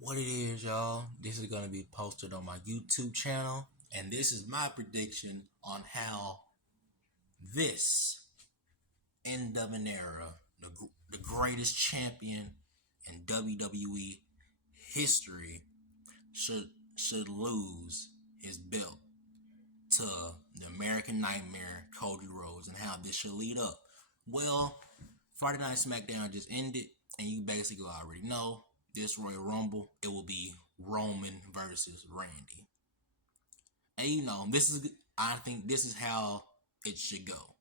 What it is, y'all. This is going to be posted on my YouTube channel, and this is my prediction on how this era, the greatest champion in WWE history, should lose his belt to the American Nightmare, Cody Rhodes, and how this should lead up. Well, Friday Night SmackDown just ended, and you basically already know this Royal Rumble, it will be Roman versus Randy. And I think this is how it should go.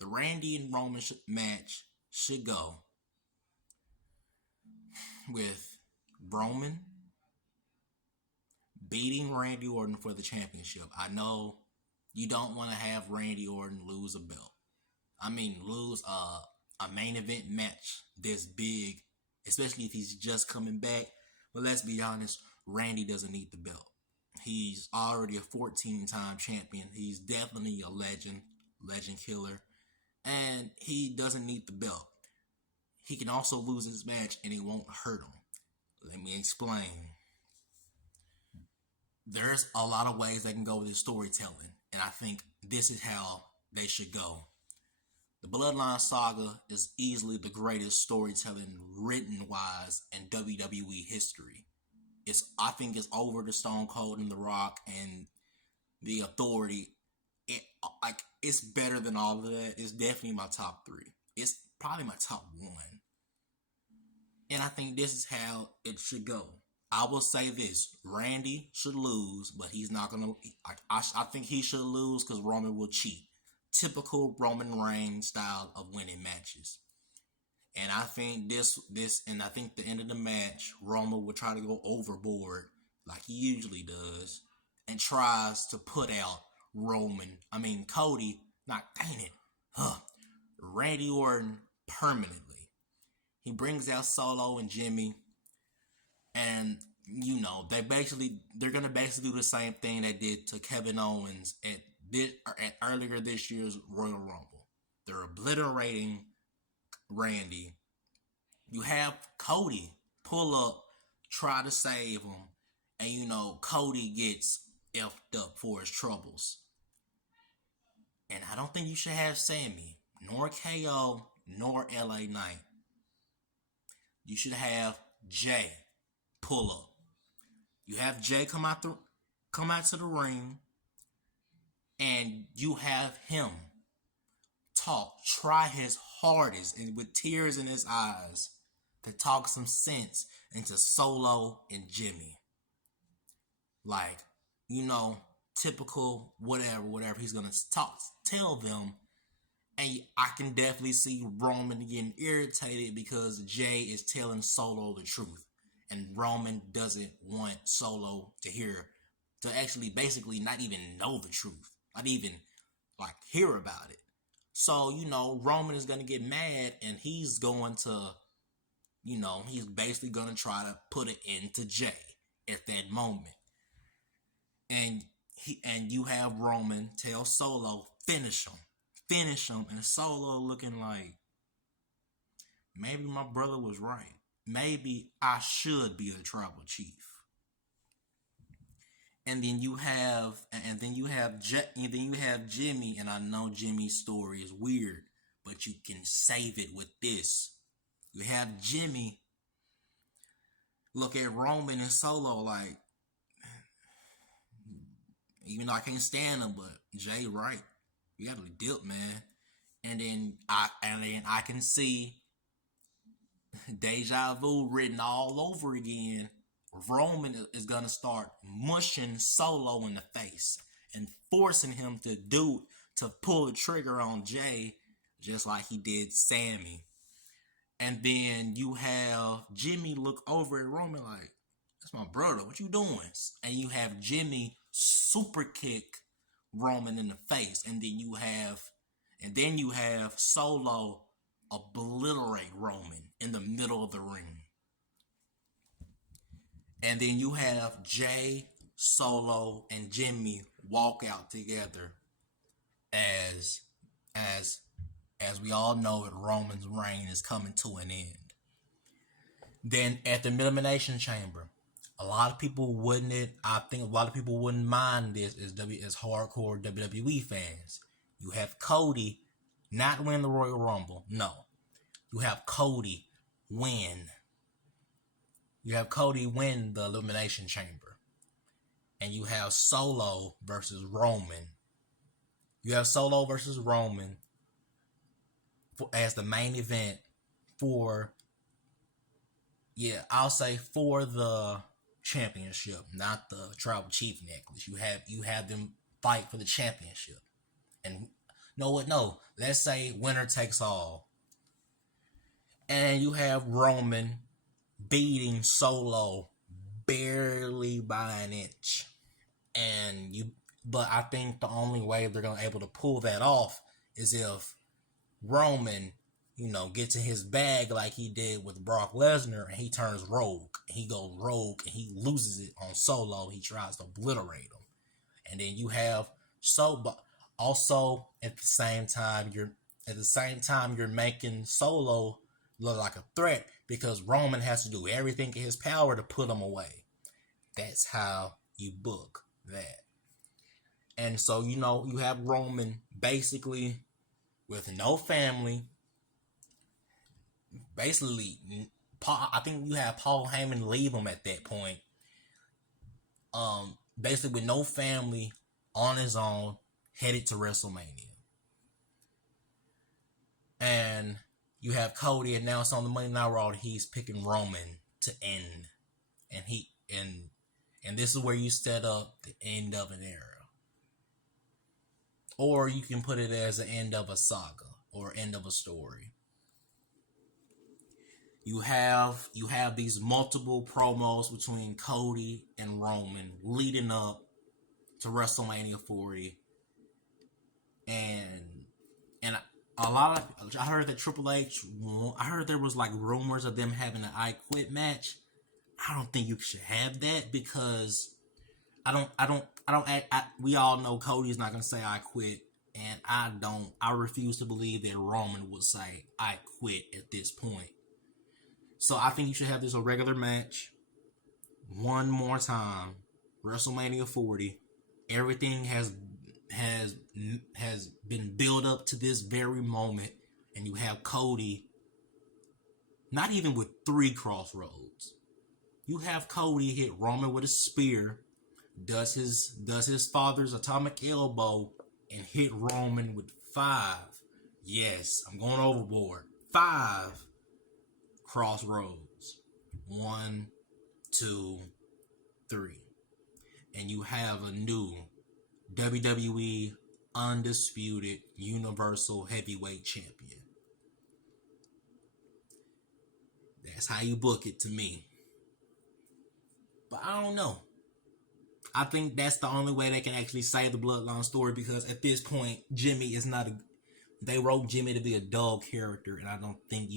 The Randy and Roman match should go with Roman beating Randy Orton for the championship. I know you don't want to have Randy Orton lose a belt. Lose a main event match this big, especially if he's just coming back. But let's be honest, Randy doesn't need the belt. He's already a 14-time champion. He's definitely a legend killer, and he doesn't need the belt. He can also lose his match and it won't hurt him. Let me explain. There's a lot of ways they can go with this storytelling, and I think this is how they should go. The Bloodline saga is easily the greatest storytelling written-wise in WWE history. I think it's over the Stone Cold and The Rock and the Authority. It's better than all of that. It's definitely my top 3. It's probably my top 1. And I think this is how it should go. I will say this: Randy should lose, but he's not gonna. I think he should lose because Roman will cheat. Typical Roman Reigns style of winning matches. And I think I think the end of the match, Roman will try to go overboard like he usually does, and tries to put out Cody, Randy Orton permanently. He brings out Solo and Jimmy, and they're gonna basically do the same thing they did to Kevin Owens at earlier this year's Royal Rumble. They're obliterating Randy. You have Cody pull up, try to save him, and Cody gets effed up for his troubles. And I don't think you should have Sammy, nor KO, nor LA Knight. You should have Jay pull up. You have Jay come out to the ring, and you have him try his hardest, and with tears in his eyes, to talk some sense into Solo and Jimmy. Typical whatever he's gonna tell them. And I can definitely see Roman getting irritated because Jay is telling Solo the truth, and Roman doesn't want Solo to actually basically not even know the truth, not even hear about it. So Roman is gonna get mad, and he's going to, he's basically gonna try to put it into Jay at that moment, and you have Roman tell Solo finish him, and Solo looking like, maybe my brother was right. Maybe I should be the tribal chief. And then you have Jimmy, and I know Jimmy's story is weird, but you can save it with this. You have Jimmy look at Roman and Solo like, even though I can't stand him, but Jay right. You gotta dip, man. And then I can see deja vu written all over again. Roman is gonna start mushing Solo in the face and forcing him to pull the trigger on Jay, just like he did Sammy. And then you have Jimmy look over at Roman like, that's my brother, what you doing? And you have Jimmy super kick Roman in the face, and then you have Solo obliterate Roman in the middle of the ring. And then you have Jay, Solo, and Jimmy walk out together as we all know that Roman's reign is coming to an end. Then at the Elimination Chamber, A lot of people wouldn't. I think a lot of people wouldn't mind this as hardcore WWE fans. You have Cody not win the Royal Rumble. No, you have Cody win. You have Cody win the Elimination Chamber, and you have Solo versus Roman. You have Solo versus Roman as the main event for, yeah, I'll say for the championship, not the tribal chief necklace. You have them fight for the championship. And no, let's say winner takes all. And you have Roman beating Solo barely by an inch. But I think the only way they're gonna be able to pull that off is if Roman, gets in his bag like he did with Brock Lesnar, and he turns rogue. He goes rogue and he loses it on Solo. He tries to obliterate him, and then you have but also at the same time you're making Solo look like a threat because Roman has to do everything in his power to put him away. That's how you book that. And so you have Roman basically with no family. Basically, I think you have Paul Heyman leave him at that point. Basically with no family, on his own, headed to WrestleMania. And you have Cody announced on the Monday Night Raw that he's picking Roman to end. And this is where you set up the end of an era. Or you can put it as the end of a saga or end of a story. You have these multiple promos between Cody and Roman leading up to WrestleMania 40, and I heard that Triple H. I heard there was like rumors of them having an I Quit match. I don't think you should have that because we all know Cody's not gonna say I quit, and I refuse to believe that Roman would say I quit at this point. So I think you should have this a regular match. One more time, WrestleMania 40. Everything has been built up to this very moment, and you have Cody. Not even with 3 crossroads. You have Cody hit Roman with a spear, does his father's atomic elbow, and hit Roman with 5. Yes, I'm going overboard. 5 crossroads. 1, 2, 3. And you have a new WWE Undisputed Universal Heavyweight Champion. That's how you book it to me. But I don't know. I think that's the only way they can actually save the Bloodline story, because at this point, Jimmy is not they wrote Jimmy to be a dog character, and I don't think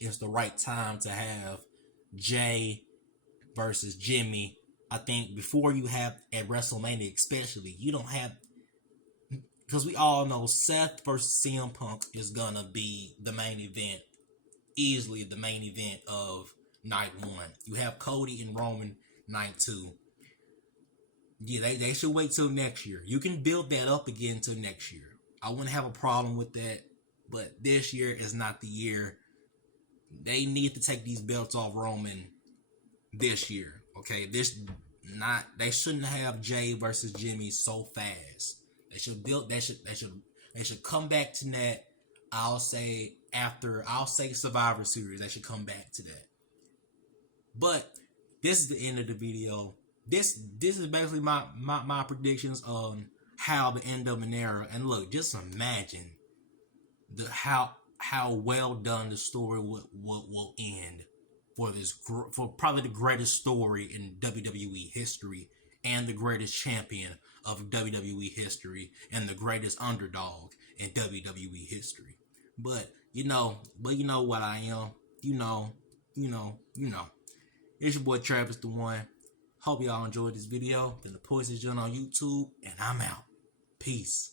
it's the right time to have Jay versus Jimmy. I think before you have at WrestleMania, especially, you don't have, because we all know Seth versus CM Punk is gonna be the main event, easily the main event of night 1. You have Cody and Roman night 2. Yeah, they should wait till next year. You can build that up again till next year. I wouldn't have a problem with that, but this year is not the year. They need to take these belts off Roman this year. Okay, they shouldn't have Jay versus Jimmy so fast. They should come back to that. I'll say Survivor Series, they should come back to that. But this is the end of the video. This is basically my predictions on how the end of an era. And look, just imagine how well done the story will end for probably the greatest story in WWE history, and the greatest champion of WWE history, and the greatest underdog in WWE history. But you know what I am. You know. It's your boy Travis the One. Hope y'all enjoyed this video. Then the Poison John on YouTube, and I'm out. Peace.